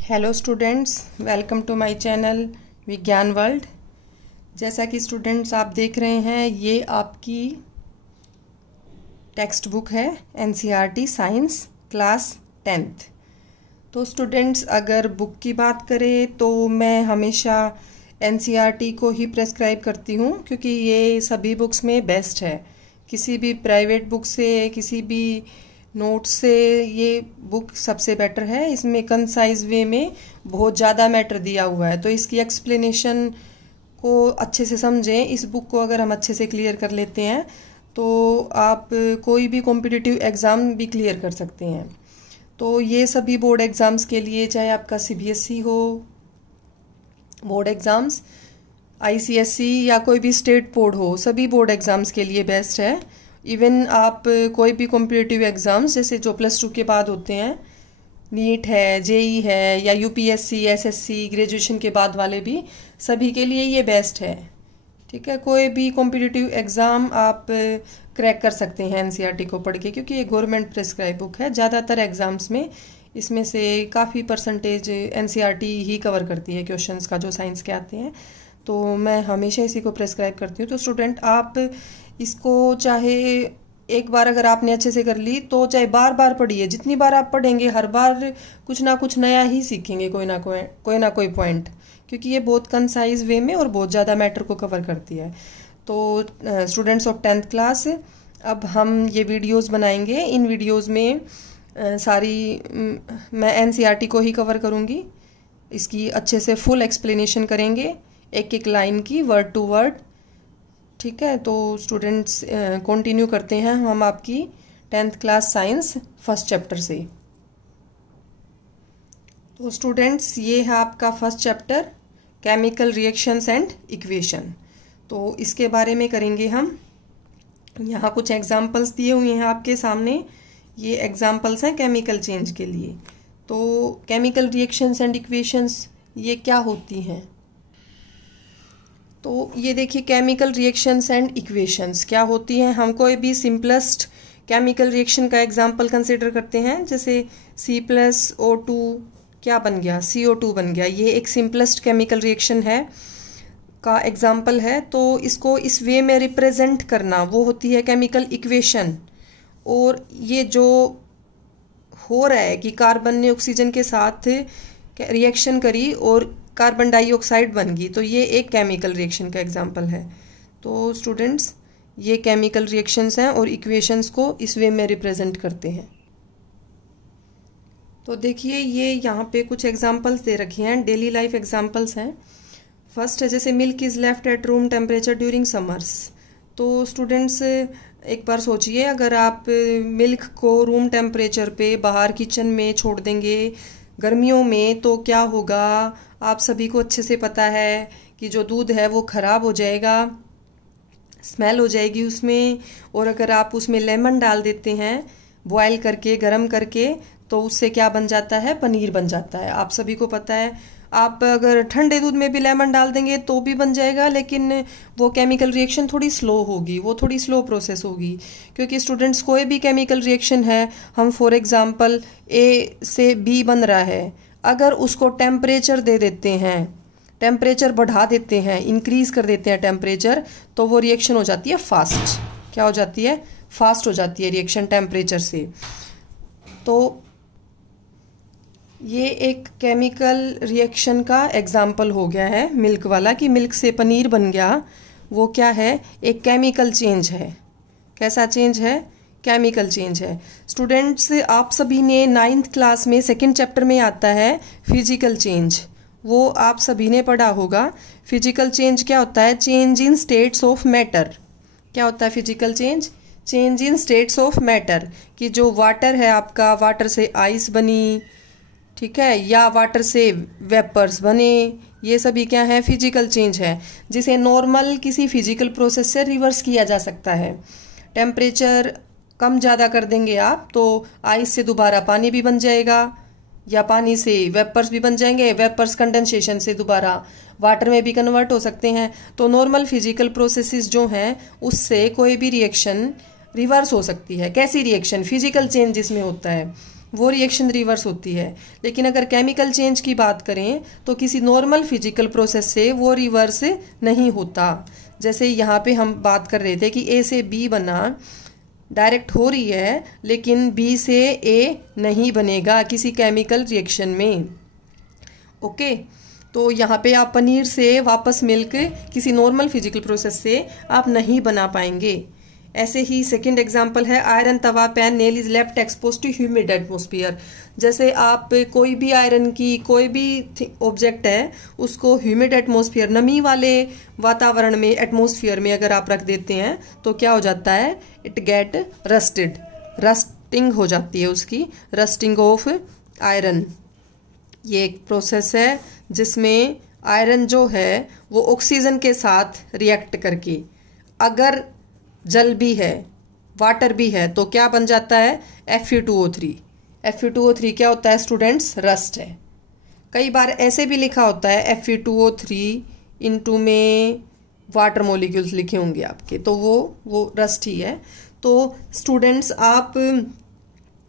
Hello students, welcome to my channel Vigyan world. जैसा कि students आप देख रहे हैं, ये आपकी टेक्स्ट बुक है एनसीईआरटी साइंस क्लास 10th। तो स्टूडेंट्स, अगर बुक की बात करें तो मैं हमेशा एनसीईआरटी को ही प्रेस्क्राइब करती हूँ, क्योंकि ये सभी बुक्स में बेस्ट है। किसी भी प्राइवेट बुक से, किसी भी नोट से ये बुक सबसे बेटर है। इसमें कंसाइज वे में बहुत ज़्यादा मैटर दिया हुआ है, तो इसकी एक्सप्लेनेशन को अच्छे से समझें। इस बुक को अगर हम अच्छे से क्लियर कर लेते हैं तो आप कोई भी कॉम्पिटिटिव एग्ज़ाम भी क्लियर कर सकते हैं। तो ये सभी बोर्ड एग्ज़ाम्स के लिए, चाहे आपका सीबीएसई हो बोर्ड एग्ज़ाम्स, आईसीएसई या कोई भी स्टेट बोर्ड हो, सभी बोर्ड एग्ज़ाम्स के लिए बेस्ट है। इवन आप कोई भी कॉम्पिटिटिव एग्ज़ाम्स जैसे जो +2 के बाद होते हैं, नीट है, जेई है या यूपीएससी, एसएससी, ग्रेजुएशन के बाद वाले भी, सभी के लिए ये बेस्ट है। ठीक है, कोई भी कॉम्पिटिटिव एग्ज़ाम आप क्रैक कर सकते हैं एनसीईआरटी को पढ़ के, क्योंकि ये गवर्नमेंट प्रेस्क्राइब बुक है। ज़्यादातर एग्ज़ाम्स में इसमें से काफ़ी परसेंटेज एनसीईआरटी ही कवर करती है क्वेश्चंस का, जो साइंस के आते हैं। तो मैं हमेशा इसी को प्रेस्क्राइब करती हूँ। तो स्टूडेंट, आप इसको चाहे एक बार अगर आपने अच्छे से कर ली तो चाहे बार बार पढ़िए। जितनी बार आप पढ़ेंगे हर बार कुछ ना कुछ नया ही सीखेंगे, कोई ना कोई पॉइंट, क्योंकि ये बहुत कंसाइज वे में और बहुत ज़्यादा मैटर को कवर करती है। तो स्टूडेंट्स ऑफ 10th क्लास, अब हम ये वीडियोस बनाएंगे। इन वीडियोस में सारी मैं एनसीईआरटी को ही कवर करूँगी। इसकी अच्छे से फुल एक्सप्लेनेशन करेंगे, एक एक लाइन की, वर्ड टू वर्ड। ठीक है, तो स्टूडेंट्स कंटिन्यू करते हैं हम आपकी 10th class science first chapter से। तो स्टूडेंट्स, ये है आपका first chapter, chemical reactions and equation. तो इसके बारे में करेंगे हम। यहाँ कुछ एग्जांपल्स दिए हुए हैं आपके सामने। ये एग्जांपल्स हैं केमिकल चेंज के लिए। तो केमिकल रिएक्शंस एंड इक्वेशंस ये क्या होती हैं? तो ये देखिए, केमिकल रिएक्शंस एंड इक्वेशंस क्या होती हैं। हम कोई भी सिंपलेस्ट केमिकल रिएक्शन का एग्जांपल कंसीडर करते हैं, जैसे C+O2 क्या बन गया, CO2 बन गया। ये एक सिंपलेस्ट केमिकल रिएक्शन है का एग्जांपल है। तो इसको इस वे में रिप्रेजेंट करना, वो होती है केमिकल इक्वेशन। और ये जो हो रहा है कि कार्बन ने ऑक्सीजन के साथ रिएक्शन करी और कार्बन डाइऑक्साइड बन गई, तो ये एक केमिकल रिएक्शन का एग्जांपल है। तो स्टूडेंट्स, ये केमिकल रिएक्शंस हैं और इक्वेशंस को इस वे में रिप्रेजेंट करते हैं। तो देखिए, ये यहाँ पे कुछ एग्जांपल्स दे रखे हैं, डेली लाइफ एग्जांपल्स हैं। फर्स्ट है जैसे milk is left at room temperature during summers. तो स्टूडेंट्स, एक बार सोचिए, अगर आप मिल्क को रूम टेम्परेचर पे बाहर किचन में छोड़ देंगे गर्मियों में, तो क्या होगा? आप सभी को अच्छे से पता है कि जो दूध है वो ख़राब हो जाएगा, स्मेल हो जाएगी उसमें। और अगर आप उसमें लेमन डाल देते हैं बॉयल करके, गरम करके, तो उससे क्या बन जाता है? पनीर बन जाता है। आप सभी को पता है। आप अगर ठंडे दूध में भी लेमन डाल देंगे तो भी बन जाएगा, लेकिन वो केमिकल रिएक्शन थोड़ी स्लो होगी, वो थोड़ी स्लो प्रोसेस होगी। क्योंकि स्टूडेंट्स, कोई भी केमिकल रिएक्शन है, हम फॉर एग्जांपल A से B बन रहा है, अगर उसको टेम्परेचर दे देते हैं, टेम्परेचर बढ़ा देते हैं, इंक्रीज कर देते हैं टेम्परेचर, तो वो रिएक्शन हो जाती है फास्ट। क्या हो जाती है? फास्ट हो जाती है रिएक्शन टेम्परेचर से। तो ये एक केमिकल रिएक्शन का एग्जाम्पल हो गया है मिल्क वाला, कि मिल्क से पनीर बन गया। वो क्या है? एक केमिकल चेंज है। कैसा चेंज है? केमिकल चेंज है। स्टूडेंट्स, आप सभी ने 9th क्लास में सेकंड चैप्टर में आता है फिजिकल चेंज, वो आप सभी ने पढ़ा होगा। फिजिकल चेंज क्या होता है? Change in states of matter. क्या होता है physical change? Change in states of matter, कि जो वाटर है आपका, वाटर से आइस बनी, ठीक है, या वाटर से वेपर्स बने, ये सभी क्या है? फिजिकल चेंज है, जिसे नॉर्मल किसी फिजिकल प्रोसेस से रिवर्स किया जा सकता है। टेम्परेचर कम ज़्यादा कर देंगे आप, तो आइस से दोबारा पानी भी बन जाएगा, या पानी से वेपर्स भी बन जाएंगे, वेपर्स कंडेंसेशन से दोबारा वाटर में भी कन्वर्ट हो सकते हैं। तो नॉर्मल फिजिकल प्रोसेसेस जो हैं, उससे कोई भी रिएक्शन रिवर्स हो सकती है। कैसी रिएक्शन? फिजिकल चेंज जिसमें होता है। वो रिएक्शन रिवर्स होती है। लेकिन अगर केमिकल चेंज की बात करें तो किसी नॉर्मल फिजिकल प्रोसेस से वो रिवर्स नहीं होता। जैसे यहाँ पे हम बात कर रहे थे कि ए से बी बना, डायरेक्ट हो रही है, लेकिन बी से ए नहीं बनेगा किसी केमिकल रिएक्शन में। ओके, तो यहाँ पे आप पनीर से वापस मिल्क किसी नॉर्मल फिजिकल प्रोसेस से आप नहीं बना पाएंगे। ऐसे ही सेकंड एग्जांपल है iron tava pan nail is left expose to humid atmosphere. जैसे आप कोई भी आयरन की कोई भी ऑब्जेक्ट है उसको ह्यूमिड एटमोस्फियर, नमी वाले वातावरण में, एटमोस्फियर में अगर आप रख देते हैं तो क्या हो जाता है, इट गेट रस्टेड, रस्टिंग हो जाती है उसकी, रस्टिंग ऑफ आयरन। ये एक प्रोसेस है जिसमें आयरन जो है वो ऑक्सीजन के साथ रिएक्ट करके, अगर जल भी है, वाटर भी है, तो क्या बन जाता है, Fe2O3। Fe2O3 क्या होता है स्टूडेंट्स, रस्ट है। कई बार ऐसे भी लिखा होता है Fe2O3 इनटू में वाटर मॉलिक्यूल्स लिखे होंगे आपके, तो वो रस्ट ही है। तो स्टूडेंट्स आप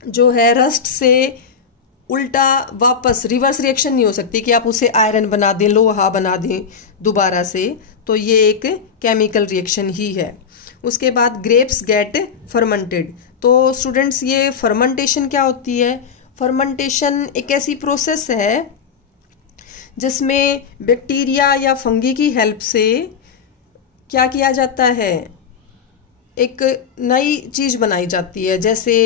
जो है रस्ट से उल्टा वापस रिवर्स रिएक्शन नहीं हो सकती कि आप उसे आयरन बना दें, लोहा बना दें दोबारा से, तो ये एक केमिकल रिएक्शन ही है। उसके बाद ग्रेप्स गेट फर्मेंटेड। तो स्टूडेंट्स ये फर्मेंटेशन क्या होती है, फर्मेंटेशन एक ऐसी प्रोसेस है जिसमें बैक्टीरिया या फंगी की हेल्प से क्या किया जाता है, एक नई चीज बनाई जाती है। जैसे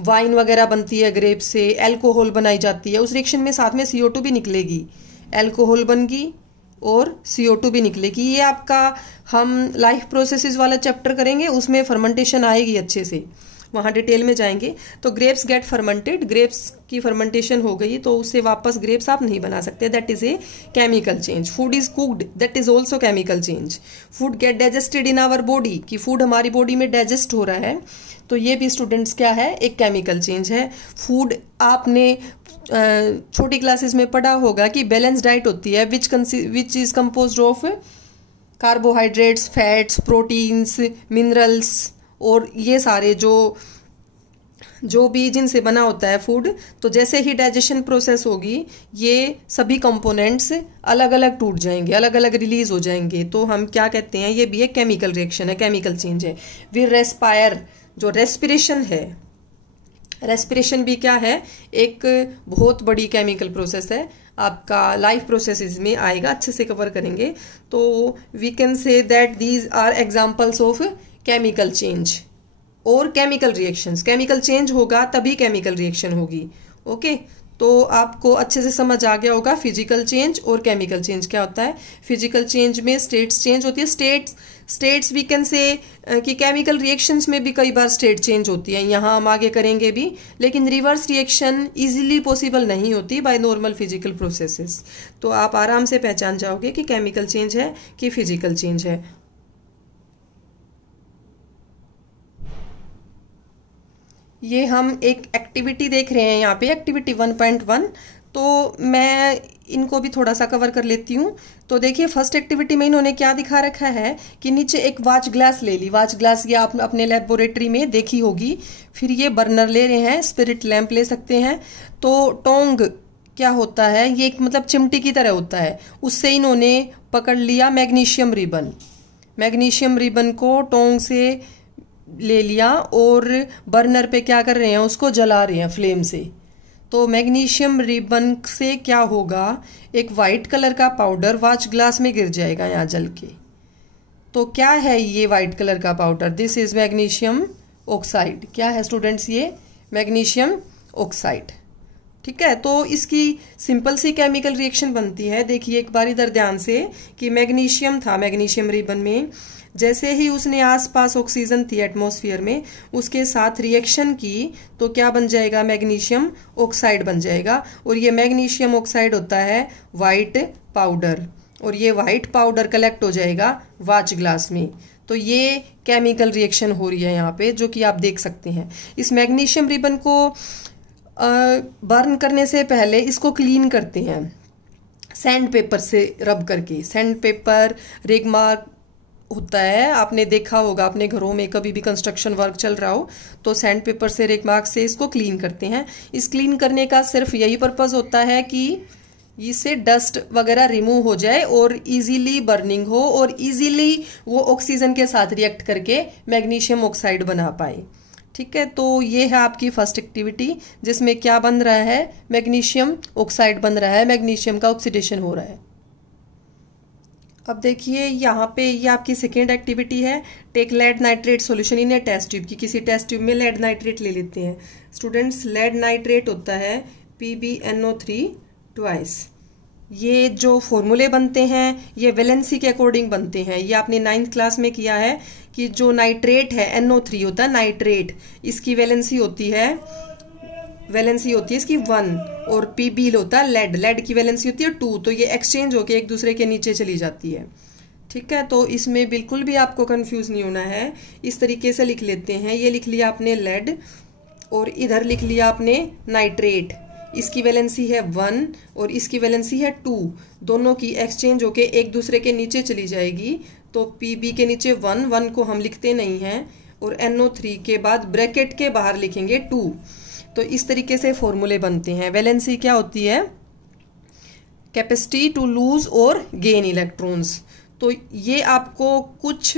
वाइन वगैरह बनती है ग्रेप से, अल्कोहल बनाई जाती है, उस रिएक्शन में साथ में CO2 भी निकलेगी, अल्कोहल बन गई और CO2 भी निकलेगी। ये आपका हम लाइफ प्रोसेसेस वाला चैप्टर करेंगे, उसमें फर्मेंटेशन आएगी अच्छे से, वहाँ डिटेल में जाएंगे। तो ग्रेप्स गेट फर्मेंटेड, ग्रेप्स की फर्मेंटेशन हो गई तो उससे वापस ग्रेप्स आप नहीं बना सकते, that is a chemical change. Food is cooked, that is also chemical change. Food get digested in our body, कि फूड हमारी बॉडी में डाइजेस्ट हो रहा है, तो ये भी स्टूडेंट्स क्या है, एक केमिकल चेंज है। फूड आपने छोटी क्लासेस में पढ़ा होगा कि बैलेंस डाइट होती है which is composed of carbohydrates, fats, proteins, minerals, और ये सारे जो भी जिनसे बना होता है फूड। तो जैसे ही डाइजेशन प्रोसेस होगी ये सभी कंपोनेंट्स अलग अलग टूट जाएंगे, अलग अलग रिलीज हो जाएंगे, तो हम क्या कहते हैं, ये भी एक केमिकल रिएक्शन है, केमिकल चेंज है। वी रेस्पायर, जो रेस्पिरेशन है, रेस्पिरेशन भी क्या है, एक बहुत बड़ी केमिकल प्रोसेस है, आपका लाइफ प्रोसेसेस में आएगा, अच्छे से कवर करेंगे। तो we can say that these are examples of chemical change और केमिकल रिएक्शंस। केमिकल चेंज होगा तभी केमिकल रिएक्शन होगी। ओके, तो आपको अच्छे से समझ आ गया होगा फिजिकल चेंज और केमिकल चेंज क्या होता है। फिजिकल चेंज में स्टेट्स चेंज होती है, स्टेट्स वी कैन से कि केमिकल रिएक्शंस में भी कई बार स्टेट चेंज होती है, यहाँ हम आगे करेंगे भी, लेकिन रिवर्स रिएक्शन इजीली पॉसिबल नहीं होती बाय नॉर्मल फिजिकल प्रोसेसेस। तो आप आराम से पहचान जाओगे कि केमिकल चेंज है कि फिजिकल चेंज है। ये हम एक एक्टिविटी देख रहे हैं यहाँ पे, एक्टिविटी 1.1, तो मैं इनको भी थोड़ा सा कवर कर लेती हूँ। तो देखिए फर्स्ट एक्टिविटी में इन्होंने क्या दिखा रखा है कि नीचे एक वॉच ग्लास ले ली, वॉच ग्लास ये आप अपने लेबोरेटरी में देखी होगी। फिर ये बर्नर ले रहे हैं, स्पिरिट लैंप ले सकते हैं। तो टोंग क्या होता है, ये एक मतलब चिमटी की तरह होता है, उससे इन्होंने पकड़ लिया मैग्नीशियम रिबन, मैग्नीशियम रिबन को टोंग से ले लिया और बर्नर पे क्या कर रहे हैं, उसको जला रहे हैं फ्लेम से। तो मैग्नीशियम रिबन से क्या होगा, एक वाइट कलर का पाउडर वॉच ग्लास में गिर जाएगा यहाँ जल के। तो क्या है ये वाइट कलर का powder, this is magnesium oxide. क्या है स्टूडेंट्स, ये मैग्नीशियम ऑक्साइड। ठीक है, तो इसकी सिंपल सी केमिकल रिएक्शन बनती है। देखिए एक बार इधर ध्यान से कि मैग्नीशियम था मैग्नीशियम रिबन में, जैसे ही उसने आसपास ऑक्सीजन थी एटमॉस्फेयर में, उसके साथ रिएक्शन की तो क्या बन जाएगा, मैग्नीशियम ऑक्साइड बन जाएगा। और ये मैग्नीशियम ऑक्साइड होता है वाइट पाउडर, और ये वाइट पाउडर कलेक्ट हो जाएगा वॉच ग्लास में। तो ये केमिकल रिएक्शन हो रही है यहाँ पे, जो कि आप देख सकते हैं। इस मैग्नीशियम रिबन को बर्न करने से पहले इसको क्लीन करते हैं सैंड पेपर से रब करके, सैंड पेपर, रेगमार्क होता है, आपने देखा होगा अपने घरों में कभी भी कंस्ट्रक्शन वर्क चल रहा हो तो सैंड पेपर से रेक मार्क से इसको क्लीन करते हैं। इस क्लीन करने का सिर्फ यही पर्पस होता है कि इससे डस्ट वगैरह रिमूव हो जाए और इजीली बर्निंग हो और इजीली वो ऑक्सीजन के साथ रिएक्ट करके मैग्नीशियम ऑक्साइड बना पाए। ठीक है, तो ये है आपकी फर्स्ट एक्टिविटी जिसमें क्या बन रहा है, मैग्नीशियम ऑक्साइड बन रहा है, मैग्नीशियम का ऑक्सीडेशन हो रहा है। अब देखिए यहाँ पे ये आपकी सेकेंड एक्टिविटी है, take lead nitrate solution in a test tube. की किसी टेस्ट ट्यूब में लेड नाइट्रेट ले लेते हैं स्टूडेंट्स। लेड नाइट्रेट होता है PbNO3 ट्वाइस। ये जो फॉर्मूले बनते हैं ये वैलेंसी के अकॉर्डिंग बनते हैं। ये आपने 9th क्लास में किया है कि जो नाइट्रेट है NO3 होता है नाइट्रेट, इसकी वैलेंसी होती है इसकी 1 और Pb होता है लेड, लेड की वैलेंसी होती है 2। तो ये एक्सचेंज होके एक दूसरे के नीचे चली जाती है। ठीक है, तो इसमें बिल्कुल भी आपको कंफ्यूज नहीं होना है, इस तरीके से लिख लेते हैं। ये लिख लिया आपने लेड और इधर लिख लिया आपने नाइट्रेट, इसकी वैलेंसी है 1 और इसकी वैलेंसी है 2, दोनों की एक्सचेंज होके एक दूसरे के नीचे चली जाएगी। तो Pb के नीचे 1 को हम लिखते नहीं हैं और NO3 के बाद ब्रैकेट के बाहर लिखेंगे 2। तो इस तरीके से फॉर्मूले बनते हैं। वैलेंसी क्या होती है, कैपेसिटी टू लूज और गेन इलेक्ट्रॉन्स। तो ये आपको कुछ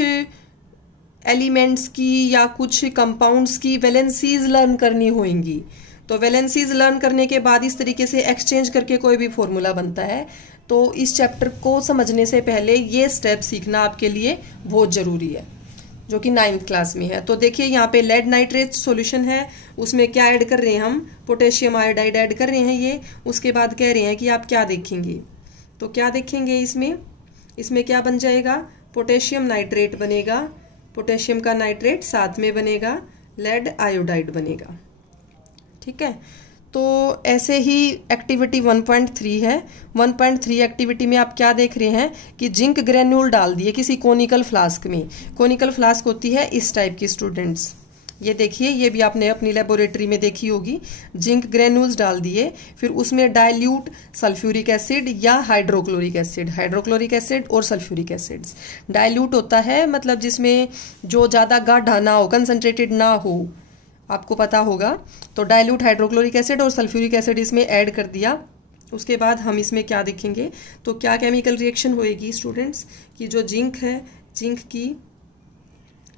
एलिमेंट्स की या कुछ कंपाउंड्स की वैलेंसीज लर्न करनी होंगी। तो वैलेंसीज लर्न करने के बाद इस तरीके से एक्सचेंज करके कोई भी फॉर्मूला बनता है। तो इस चैप्टर को समझने से पहले ये स्टेप सीखना आपके लिए बहुत ज़रूरी है, जो कि 9th क्लास में है। तो देखिए यहाँ पे लेड नाइट्रेट सॉल्यूशन है, उसमें क्या ऐड कर रहे हैं हम, पोटेशियम आयोडाइड ऐड कर रहे हैं ये। उसके बाद कह रहे हैं कि आप क्या देखेंगे, तो क्या देखेंगे इसमें क्या बन जाएगा, पोटेशियम नाइट्रेट बनेगा, पोटेशियम का नाइट्रेट साथ में बनेगा, लेड आयोडाइड बनेगा। ठीक है, तो ऐसे ही एक्टिविटी 1.3 है। 1.3 एक्टिविटी में आप क्या देख रहे हैं कि जिंक ग्रेन्यूल डाल दिए किसी कोनिकल फ्लास्क में। कोनिकल फ्लास्क होती है इस टाइप की स्टूडेंट्स, ये देखिए, ये भी आपने अपनी लेबोरेटरी में देखी होगी। जिंक ग्रेन्यूल्स डाल दिए, फिर उसमें डाइल्यूट सल्फ्यूरिक एसिड या हाइड्रोक्लोरिक एसिड और सल्फ्यूरिक एसिड्स। डाइल्यूट होता है मतलब जिसमें जो ज़्यादा गाढ़ा ना हो, कंसनट्रेटेड ना हो, आपको पता होगा। तो डाइल्यूट हाइड्रोक्लोरिक एसिड और सल्फ्यूरिक एसिड इसमें ऐड कर दिया। उसके बाद हम इसमें क्या देखेंगे, तो क्या केमिकल रिएक्शन होएगी स्टूडेंट्स कि जो जिंक है, जिंक की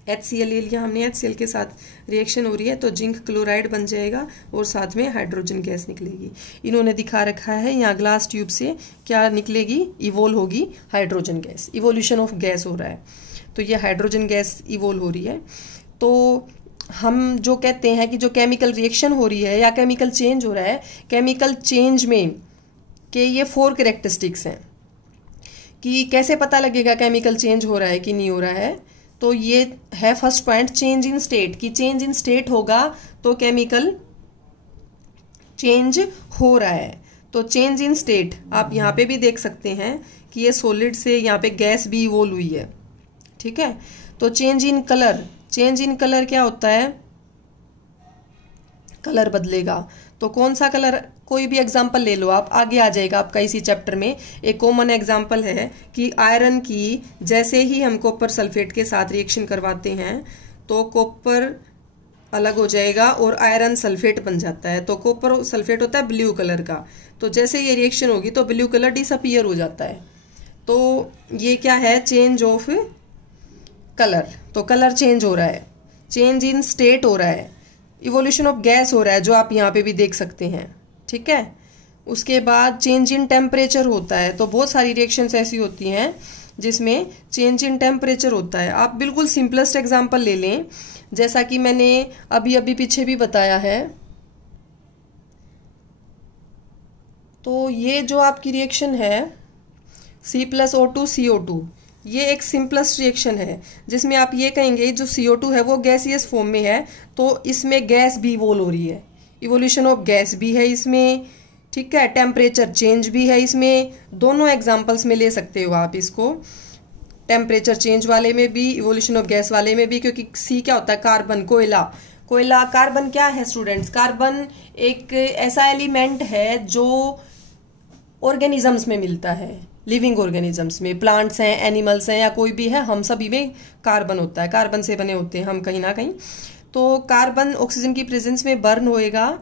HCl ले लिया हमने, HCl के साथ रिएक्शन हो रही है तो जिंक क्लोराइड बन जाएगा और साथ में हाइड्रोजन गैस निकलेगी। इन्होंने दिखा रखा है यहाँ ग्लास ट्यूब से क्या निकलेगी, इवोल्व होगी hydrogen gas, evolution of gas हो रहा है। तो ये हाइड्रोजन गैस इवोल्व हो रही है। तो हम जो कहते हैं कि जो केमिकल रिएक्शन हो रही है या केमिकल चेंज हो रहा है, केमिकल चेंज में के ये 4 कैरेक्टरिस्टिक्स हैं कि कैसे पता लगेगा केमिकल चेंज हो रहा है कि नहीं हो रहा है। तो ये है first point, change in state, कि चेंज इन स्टेट होगा तो केमिकल चेंज हो रहा है। तो चेंज इन स्टेट आप यहाँ पे भी देख सकते हैं कि ये सॉलिड से यहाँ पे गैस भी इवोल्व हुई है। ठीक है, तो change in colour, change in colour क्या होता है, कलर बदलेगा। तो कौन सा कलर, कोई भी एग्जाम्पल ले लो आप, आगे आ जाएगा आपका इसी चैप्टर में। एक कॉमन एग्जाम्पल है कि आयरन की जैसे ही हम कॉपर सल्फेट के साथ रिएक्शन करवाते हैं तो कॉपर अलग हो जाएगा और आयरन सल्फेट बन जाता है। तो कॉपर सल्फेट होता है ब्लू कलर का, तो जैसे ये रिएक्शन होगी तो ब्लू कलर डिसअपीयर हो जाता है। तो ये क्या है, चेंज ऑफ कलर। तो कलर चेंज हो रहा है, चेंज इन स्टेट हो रहा है, इवोल्यूशन ऑफ गैस हो रहा है जो आप यहाँ पे भी देख सकते हैं। ठीक है, उसके बाद चेंज इन टेम्परेचर होता है। तो बहुत सारी रिएक्शंस ऐसी होती हैं जिसमें चेंज इन टेम्परेचर होता है। आप बिल्कुल सिंपलेस्ट एग्जांपल ले लें, जैसा कि मैंने अभी अभी पीछे भी बताया है। तो ये जो आपकी रिएक्शन है C+O2 CO2, ये एक सिंपलेस्ट रिएक्शन है जिसमें आप ये कहेंगे जो CO2 है वो गैसियस फॉर्म में है तो इसमें गैस भी इवोल्व हो रही है, इवोल्यूशन ऑफ गैस भी है इसमें। ठीक है, टेम्परेचर चेंज भी है इसमें। दोनों एग्जांपल्स में ले सकते हो आप इसको, टेम्परेचर चेंज वाले में भी, इवोल्यूशन ऑफ गैस वाले में भी। क्योंकि सी क्या होता है, कार्बन, कोयला। कोयला, कार्बन क्या है स्टूडेंट्स, कार्बन एक ऐसा एलिमेंट है जो ऑर्गेनिजम्स में मिलता है। लिविंग ऑर्गेनिजम्स में, प्लांट्स हैं, एनिमल्स हैं या कोई भी है, हम सभी में कार्बन होता है, कार्बन से बने होते हैं हम कहीं ना कहीं। तो कार्बन ऑक्सीजन की प्रेजेंस में बर्न होएगा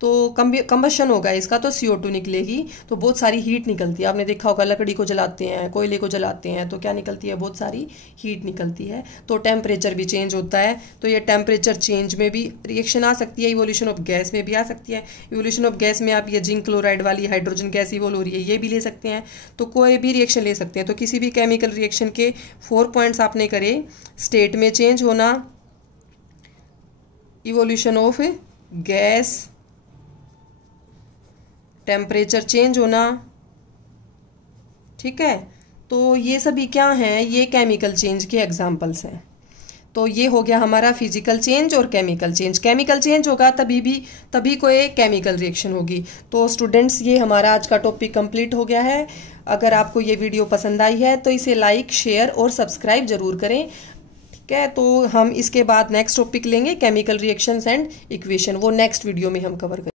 तो कंबशन होगा इसका, तो CO2 निकलेगी, तो बहुत सारी हीट निकलती है। आपने देखा होगा लकड़ी को जलाते हैं, कोयले को जलाते हैं तो क्या निकलती है, बहुत सारी हीट निकलती है। तो टेम्परेचर भी चेंज होता है, तो ये टेम्परेचर चेंज में भी रिएक्शन आ सकती है, इवोल्यूशन ऑफ गैस में भी आ सकती है। इवोल्यूशन ऑफ गैस में आप ये जिंक क्लोराइड वाली हाइड्रोजन गैस इवोल्व हो रही है, ये भी ले सकते हैं। तो कोई भी रिएक्शन ले सकते हैं। तो किसी भी केमिकल रिएक्शन के 4 पॉइंट्स आपने करे, स्टेट में चेंज होना, evolution of gas, temperature change होना, ठीक है। तो ये सभी क्या हैं, ये केमिकल चेंज के एग्जाम्पल्स हैं। तो ये हो गया हमारा फिजिकल चेंज और केमिकल चेंज। केमिकल चेंज होगा तभी कोई केमिकल रिएक्शन होगी। तो स्टूडेंट्स, ये हमारा आज का टॉपिक कंप्लीट हो गया है। अगर आपको ये वीडियो पसंद आई है तो इसे लाइक, शेयर और सब्सक्राइब जरूर करें, ठीक है। तो हम इसके बाद नेक्स्ट टॉपिक लेंगे केमिकल रिएक्शंस एंड इक्वेशन, वो नेक्स्ट वीडियो में हम कवर करेंगे।